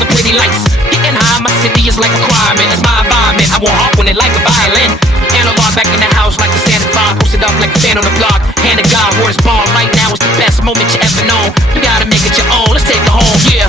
the pretty lights. Getting high, my city is like a crime, man. It's my environment, I won't harp on it like a violin. Analog back in the house like the Santa Claus, posted up like a fan on the block. Hand to God, word is born. Right now it's the best moment you ever known. You gotta make it your own, let's take it home, yeah.